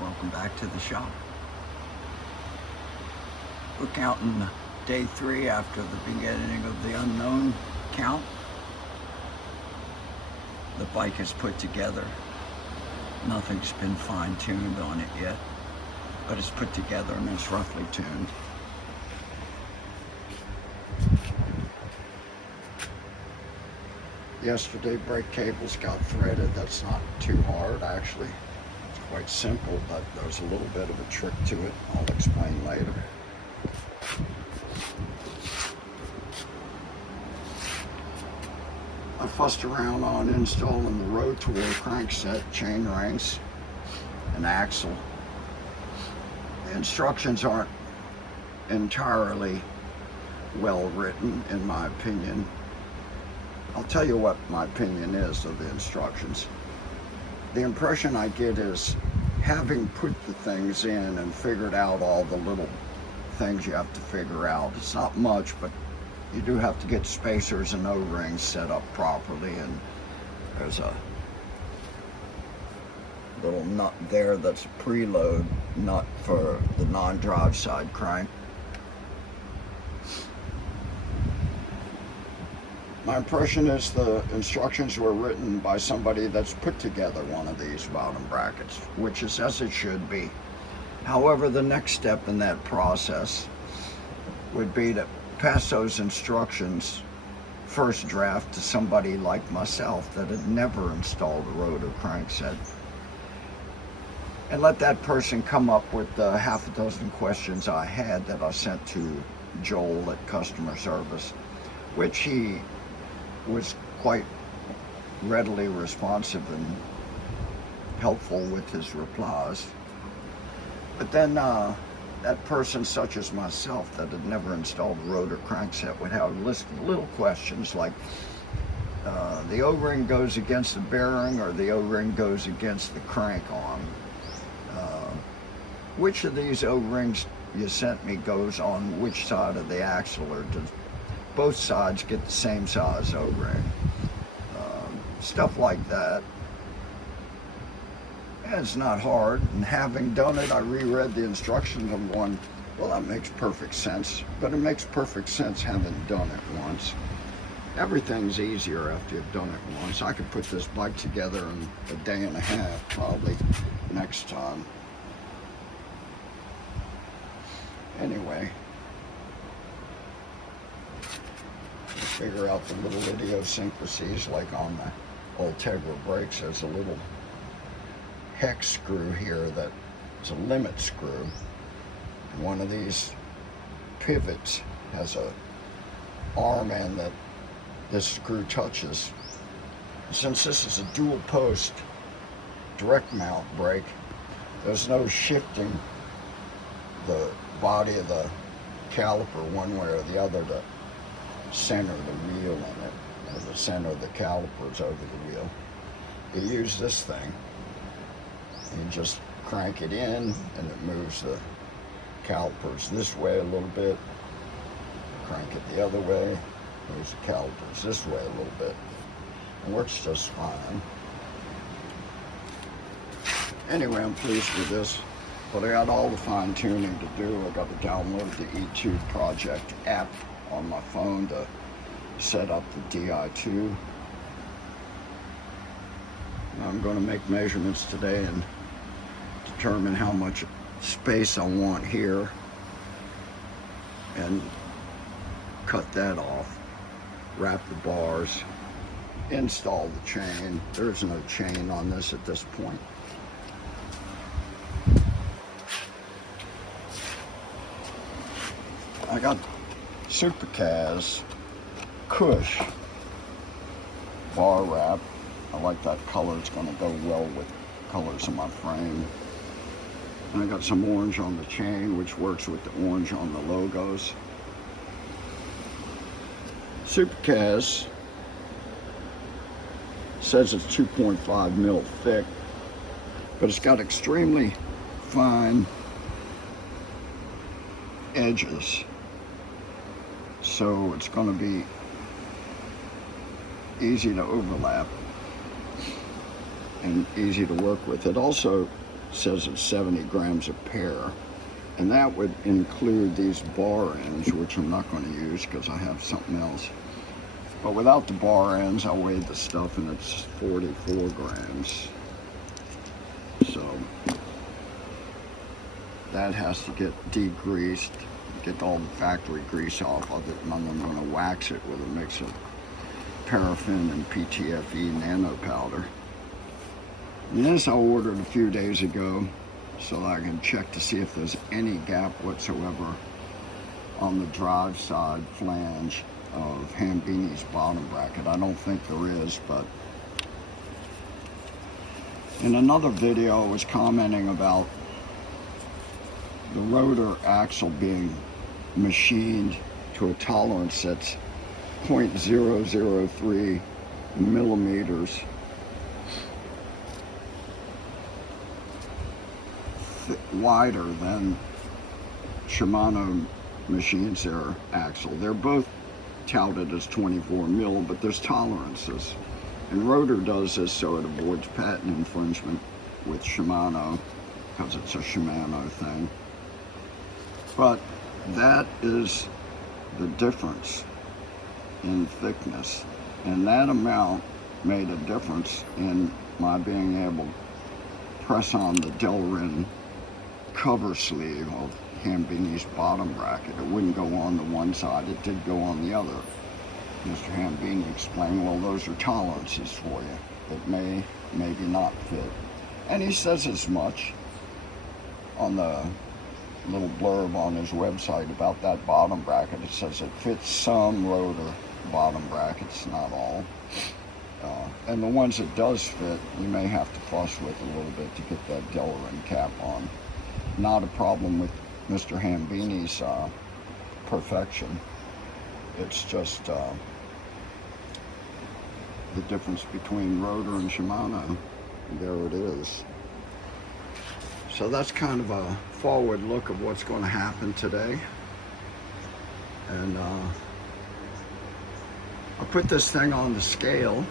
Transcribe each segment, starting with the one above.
Welcome back to the shop. We're counting day 3 after the beginning of the unknown count. The bike is put together. Nothing's been fine-tuned on it yet, but it's put together and it's roughly tuned. Yesterday brake cables got threaded. That's not too hard actually. It's quite simple, but there's a little bit of a trick to it. I'll explain later. I fussed around on installing the Rotor crankset, chain rings, and axle. The instructions aren't entirely well written, in my opinion. I'll tell you what my opinion is of the instructions. The impression I get is, having put the things in and figured out all the little things you have to figure out, it's not much, but you do have to get spacers and O-rings set up properly, and there's a little nut there that's a preload nut for the non-drive side crank. My impression is the instructions were written by somebody that's put together one of these bottom brackets, which is as it should be. However, the next step in that process would be to pass those instructions, first draft, to somebody like myself that had never installed a Rotor crankset, and let that person come up with the half a dozen questions I had that I sent to Joel at customer service, which he was quite readily responsive and helpful with his replies. But then that person, such as myself, that had never installed a Rotor crankset, would have a list of little questions like, the O-ring goes against the bearing or the O-ring goes against the crank arm. Which of these O-rings you sent me goes on which side of the axle, or does both sides get the same size O-ring? Stuff like that. And it's not hard, and having done it, I reread the instructions. I'm going, well, that makes perfect sense, but it makes perfect sense having done it once. Everything's easier after you've done it once. I could put this bike together in a day and a half, probably, next time. Anyway, figure out the little idiosyncrasies, like on the Ultegra brakes, there's a little hex screw here that is a limit screw. And one of these pivots has a arm end that this screw touches. Since this is a dual post direct mount brake, there's no shifting the body of the caliper one way or the other to center the wheel in it, or the center of the calipers over the wheel. You use this thing, you just crank it in and it moves the calipers this way a little bit, crank it the other way, moves the calipers this way a little bit. It works just fine. Anyway, I'm pleased with this, but I got all the fine tuning to do. I got to download the E2 Project app on my phone to set up the DI2. I'm going to make measurements today and determine how much space I want here and cut that off, wrap the bars, install the chain. There's no chain on this at this point. I got Supacaz Kush bar wrap. I like that color. It's going to go well with colors of my frame. And I got some orange on the chain, which works with the orange on the logos. Supacaz says it's 2.5 mil thick, but it's got extremely fine edges, so it's going to be easy to overlap and easy to work with. It also says it's 70 grams a pair. And that would include these bar ends, which I'm not going to use because I have something else. But without the bar ends, I weighed the stuff and it's 44 grams. So that has to get degreased, get all the factory grease off of it, and then I'm going to wax it with a mix of paraffin and PTFE nano powder. And this I ordered a few days ago so that I can check to see if there's any gap whatsoever on the drive side flange of Hambini's bottom bracket. I don't think there is, but in another video I was commenting about the rotor axle being machined to a tolerance that's 0.003 millimeters wider than Shimano machines their axle. They're both touted as 24 mil, but there's tolerances. And Rotor does this so it avoids patent infringement with Shimano, because it's a Shimano thing. But that is the difference in thickness. And that amount made a difference in my being able to press on the Delrin cover sleeve of Hambini's bottom bracket. It wouldn't go on the one side, it did go on the other. Mr. Hambini explained, well, those are tolerances for you that may, maybe not fit. And he says as much on the little blurb on his website about that bottom bracket. It says it fits some Rotor bottom brackets, not all. And the ones it does fit, you may have to fuss with a little bit to get that Delrin cap on. Not a problem with Mr. Hambini's perfection. It's just the difference between Rotor and Shimano. There it is. So that's kind of a forward look of what's going to happen today. And I put this thing on the scale.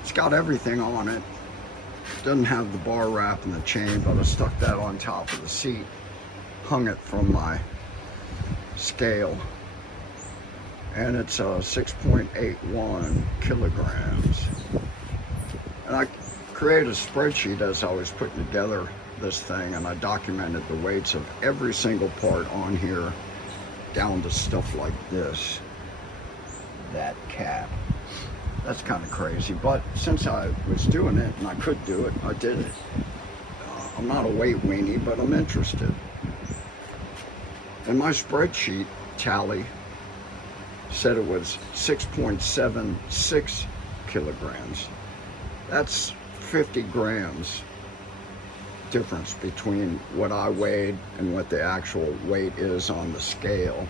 It's got everything on it. Doesn't have the bar wrap and the chain, but I stuck that on top of the seat, hung it from my scale, and it's 6.81 kilograms. And I created a spreadsheet as I was putting together this thing, and I documented the weights of every single part on here, down to stuff like this, that cap. That's kind of crazy, but since I was doing it and I could do it, I did it. I'm not a weight weenie, but I'm interested. And my spreadsheet tally said it was 6.76 kilograms. That's 50 grams difference between what I weighed and what the actual weight is on the scale.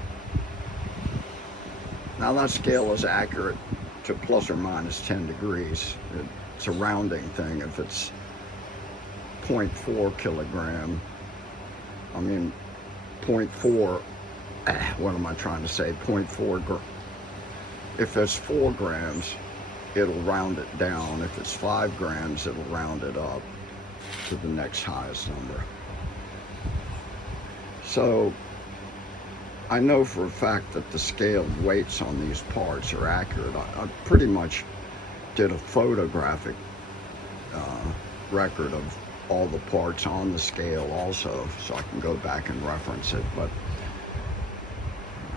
Now that scale is accurate to plus or minus 10 degrees. It's a rounding thing. If it's 0.4 kilogram, I mean 0.4, what am I trying to say, 0.4, if it's 4 grams, it'll round it down. If it's 5 grams, it'll round it up to the next highest number. So I know for a fact that the scaled weights on these parts are accurate. I pretty much did a photographic record of all the parts on the scale also, so I can go back and reference it. But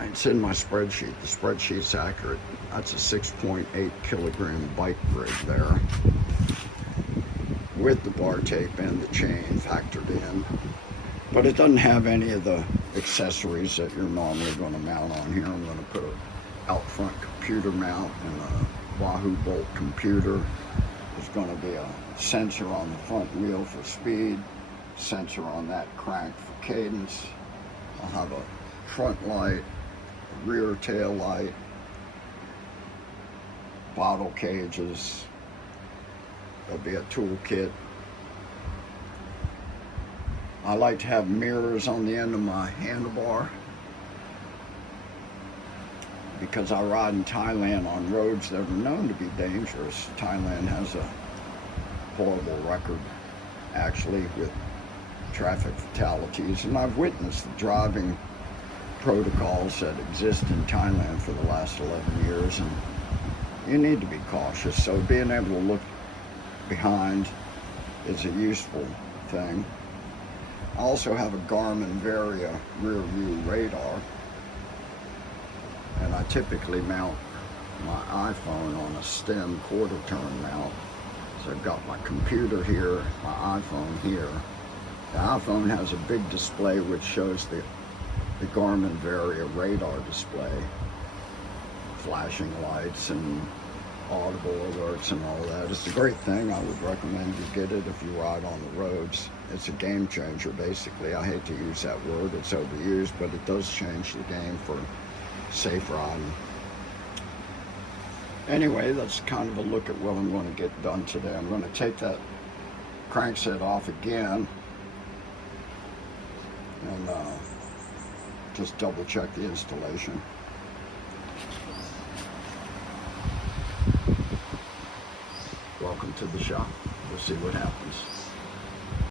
it's in my spreadsheet. The spreadsheet's accurate. That's a 6.8 kilogram bike rig there, with the bar tape and the chain factored in. But it doesn't have any of the accessories that you're normally going to mount on here. I'm going to put an out front computer mount and a Wahoo Bolt computer. There's going to be a sensor on the front wheel for speed, sensor on that crank for cadence. I'll have a front light, a rear tail light, bottle cages. There'll be a toolkit. I like to have mirrors on the end of my handlebar because I ride in Thailand on roads that are known to be dangerous. Thailand has a horrible record, actually, with traffic fatalities, and I've witnessed the driving protocols that exist in Thailand for the last 11 years, and you need to be cautious. So being able to look behind is a useful thing. I also have a Garmin Varia rear view radar, and I typically mount my iPhone on a stem quarter turn mount. So I've got my computer here, my iPhone here. The iPhone has a big display which shows the Garmin Varia radar display, flashing lights and audible alerts and all that. It's a great thing. I would recommend you get it if you ride on the roads. It's a game changer, basically. I hate to use that word, it's overused, but it does change the game for safe riding. Anyway, that's kind of a look at what I'm going to get done today. I'm going to take that crankset off again and just double check the installation. Welcome to the shop. We'll see what happens.